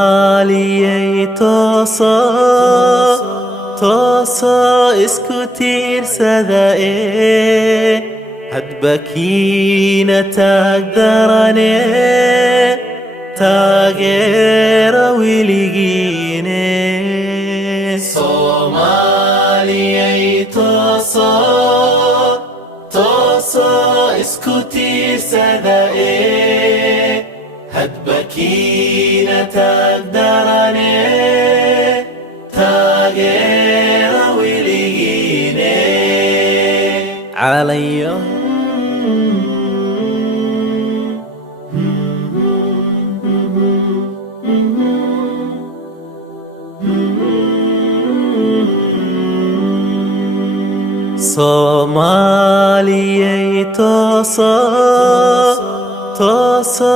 Somalia tosa tosa iskutir sadae hadbakina tagdarane tagera wiligine Somalia tosa tosa iskutir sadae hadbakina tagdarane tagera wiligine عليا Somalia tosa tosa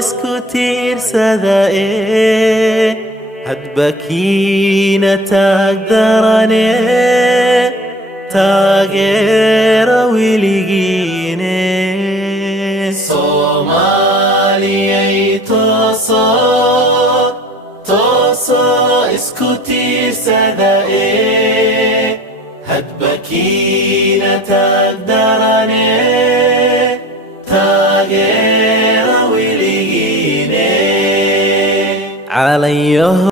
iskutir sadae hadbakina tagdarane tagera wiligine Somalia tosa tosa iskutir sadae hadbakina tagdarane tagera wiligine عليا